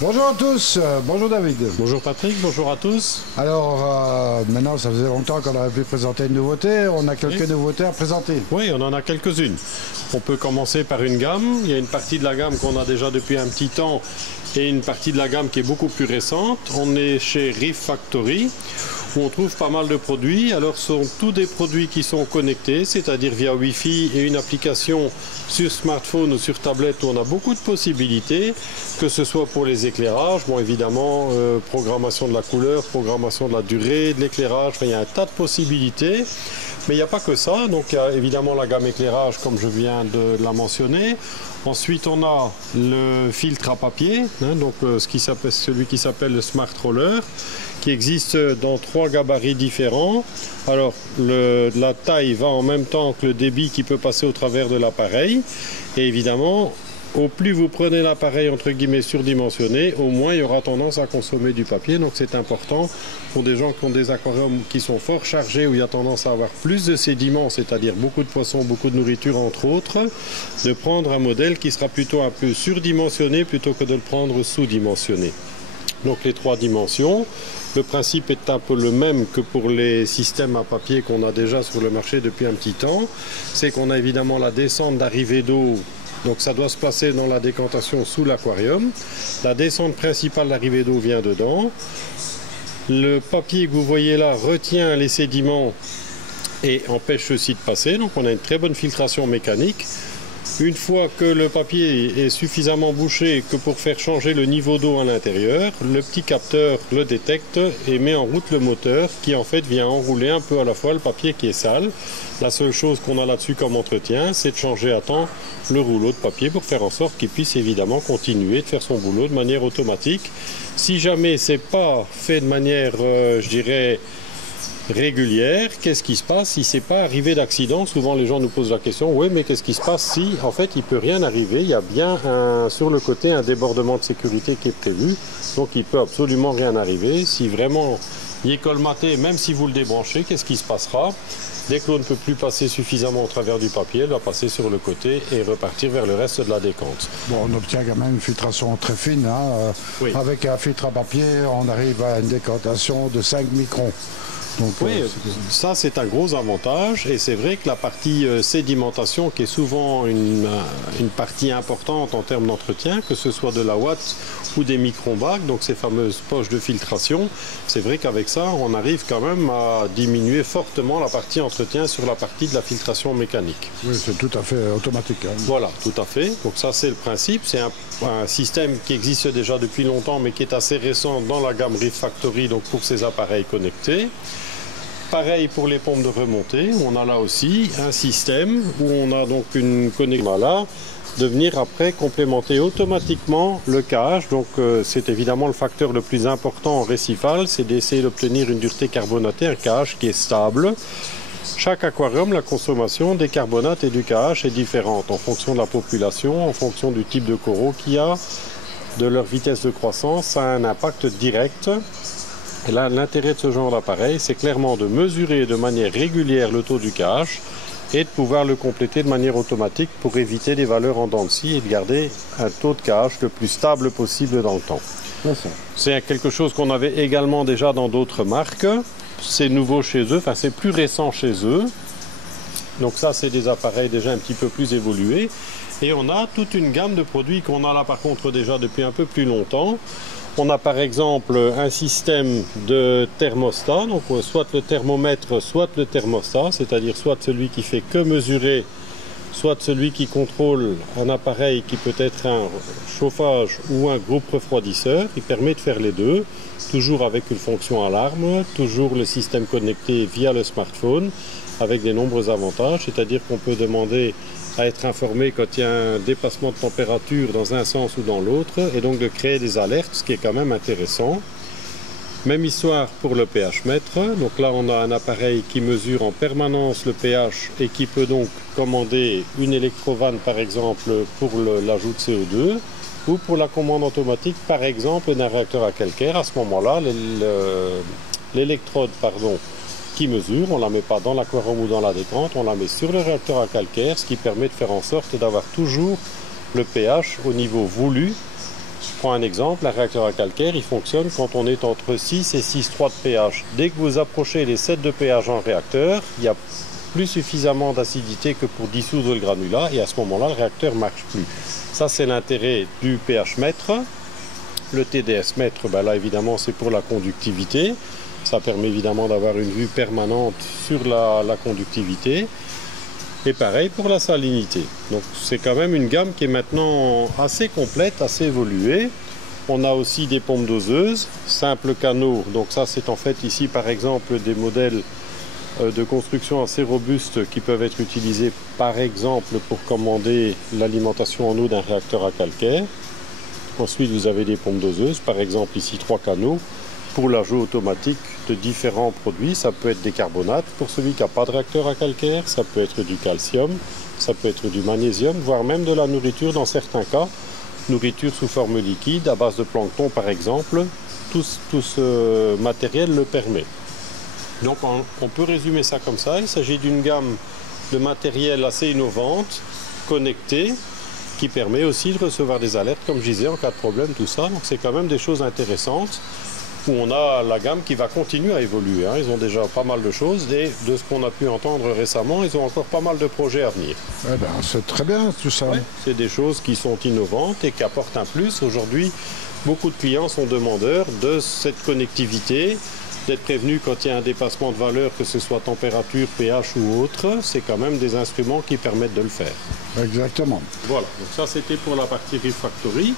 Bonjour à tous, bonjour David. Bonjour Patrick, bonjour à tous. Alors maintenant ça faisait longtemps qu'on avait pu présenter une nouveauté, on a quelques nouveautés à présenter. Oui, on en a quelques-unes. On peut commencer par une gamme, il y a une partie de la gamme qu'on a déjà depuis un petit temps et une partie de la gamme qui est beaucoup plus récente. On est chez Reef Factory où on trouve pas mal de produits. Alors ce sont tous des produits qui sont connectés, c'est-à-dire via Wi-Fi et une application sur smartphone ou sur tablette où on a beaucoup de possibilités, que ce soit pour les éclairages, bon évidemment programmation de la couleur, programmation de la durée, de l'éclairage, enfin, il y a un tas de possibilités. Mais il n'y a pas que ça, donc il y a évidemment la gamme éclairage comme je viens de la mentionner. Ensuite on a le filtre à papier, donc celui qui s'appelle le Smart Roller, qui existe dans 3 gabarits différents. Alors la taille va en même temps que le débit qui peut passer au travers de l'appareil. Et évidemment, au plus vous prenez l'appareil entre guillemets surdimensionné, au moins il y aura tendance à consommer du papier. Donc c'est important pour des gens qui ont des aquariums qui sont fort chargés, où il y a tendance à avoir plus de sédiments, c'est-à-dire beaucoup de poissons, beaucoup de nourriture entre autres, de prendre un modèle qui sera plutôt un peu surdimensionné plutôt que de le prendre sous-dimensionné. Donc les 3 dimensions. Le principe est un peu le même que pour les systèmes à papier qu'on a déjà sur le marché depuis un petit temps. C'est qu'on a évidemment la descente d'arrivée d'eau. Donc ça doit se placer dans la décantation sous l'aquarium. La descente principale d'arrivée d'eau vient dedans. Le papier que vous voyez là retient les sédiments et empêche ceux-ci de passer. Donc on a une très bonne filtration mécanique. Une fois que le papier est suffisamment bouché que pour faire changer le niveau d'eau à l'intérieur, le petit capteur le détecte et met en route le moteur qui en fait vient enrouler un peu à la fois le papier qui est sale. La seule chose qu'on a là-dessus comme entretien, c'est de changer à temps le rouleau de papier pour faire en sorte qu'il puisse évidemment continuer de faire son boulot de manière automatique. Si jamais c'est pas fait de manière, je dirais, régulière, qu'est-ce qui se passe si c'est pas arrivé d'accident? Souvent les gens nous posent la question, oui mais qu'est-ce qui se passe si en fait il peut rien arriver, il y a bien sur le côté un débordement de sécurité qui est prévu, donc il peut absolument rien arriver. Si vraiment il est colmaté, même si vous le débranchez, qu'est-ce qui se passera? Dès que l'eau ne peut plus passer suffisamment au travers du papier, elle va passer sur le côté et repartir vers le reste de la décante. Bon, on obtient quand même une filtration très fine, hein. Oui. Avec un filtre à papier, on arrive à une décantation de 5 microns. Donc, oui, ça c'est un gros avantage et c'est vrai que la partie sédimentation qui est souvent une partie importante en termes d'entretien, que ce soit de la ouate ou des micro-bacs, donc ces fameuses poches de filtration, c'est vrai qu'avec ça on arrive quand même à diminuer fortement la partie entretien sur la partie de la filtration mécanique. Oui, c'est tout à fait automatique, hein. Voilà, tout à fait. Donc ça c'est le principe, c'est un système qui existe déjà depuis longtemps mais qui est assez récent dans la gamme Reef Factory, donc pour ces appareils connectés. Pareil pour les pompes de remontée, on a là aussi un système où on a donc une connexion là, de venir après complémenter automatiquement le cage. Donc c'est évidemment le facteur le plus important en récifal, c'est d'essayer d'obtenir une dureté carbonatée, un cage qui est stable. Chaque aquarium, la consommation des carbonates et du KH est différente en fonction de la population, en fonction du type de coraux qu'il y a, de leur vitesse de croissance. Ça a un impact direct. Et là, l'intérêt de ce genre d'appareil, c'est clairement de mesurer de manière régulière le taux du KH et de pouvoir le compléter de manière automatique pour éviter des valeurs en dents de scie et de garder un taux de KH le plus stable possible dans le temps. C'est quelque chose qu'on avait également déjà dans d'autres marques. C'est nouveau chez eux, enfin c'est plus récent chez eux. Donc ça, c'est des appareils déjà un petit peu plus évolués. Et on a toute une gamme de produits qu'on a là par contre déjà depuis un peu plus longtemps. On a par exemple un système de thermostat, donc soit le thermomètre, soit le thermostat, c'est-à-dire soit celui qui fait que mesurer, soit celui qui contrôle un appareil qui peut être un chauffage ou un groupe refroidisseur. Il permet de faire les deux, toujours avec une fonction alarme, toujours le système connecté via le smartphone, avec des nombreux avantages, c'est-à-dire qu'on peut demander à être informé quand il y a un dépassement de température dans un sens ou dans l'autre, et donc de créer des alertes, ce qui est quand même intéressant. Même histoire pour le pH mètre. Donc là, on a un appareil qui mesure en permanence le pH et qui peut donc commander une électrovanne, par exemple, pour l'ajout de CO2, ou pour la commande automatique, par exemple, d'un réacteur à calcaire. À ce moment-là, l'électrode, qui mesure, on ne la met pas dans l'aquarium ou dans la décante, on la met sur le réacteur à calcaire, ce qui permet de faire en sorte d'avoir toujours le pH au niveau voulu Je prends un exemple, un réacteur à calcaire, il fonctionne quand on est entre 6 et 6,3 de pH. Dès que vous approchez les 7 de pH en réacteur, il n'y a plus suffisamment d'acidité que pour dissoudre le granulat et à ce moment-là, le réacteur ne marche plus. Ça, c'est l'intérêt du pH mètre. Le TDS mètre, ben là, évidemment, c'est pour la conductivité. Ça permet évidemment d'avoir une vue permanente sur la conductivité. Et pareil pour la salinité. Donc c'est quand même une gamme qui est maintenant assez complète, assez évoluée. On a aussi des pompes doseuses, simples canaux. Donc ça c'est en fait ici par exemple des modèles de construction assez robustes qui peuvent être utilisés par exemple pour commander l'alimentation en eau d'un réacteur à calcaire. Ensuite vous avez des pompes doseuses, par exemple ici 3 canaux pour l'ajout automatique de différents produits. Ça peut être des carbonates pour celui qui n'a pas de réacteur à calcaire, ça peut être du calcium, ça peut être du magnésium, voire même de la nourriture dans certains cas. Nourriture sous forme liquide, à base de plancton par exemple, tout ce matériel le permet. Donc on peut résumer ça comme ça, il s'agit d'une gamme de matériel assez innovante, connectée, qui permet aussi de recevoir des alertes, comme je disais, en cas de problème, tout ça. Donc c'est quand même des choses intéressantes, où on a la gamme qui va continuer à évoluer. Ils ont déjà pas mal de choses et de ce qu'on a pu entendre récemment, ils ont encore pas mal de projets à venir. Eh ben, c'est très bien tout ça. Ouais, c'est des choses qui sont innovantes et qui apportent un plus. Aujourd'hui, beaucoup de clients sont demandeurs de cette connectivité, d'être prévenus quand il y a un dépassement de valeur, que ce soit température, pH ou autre. C'est quand même des instruments qui permettent de le faire. Exactement. Voilà, donc ça c'était pour la partie Reef Factory.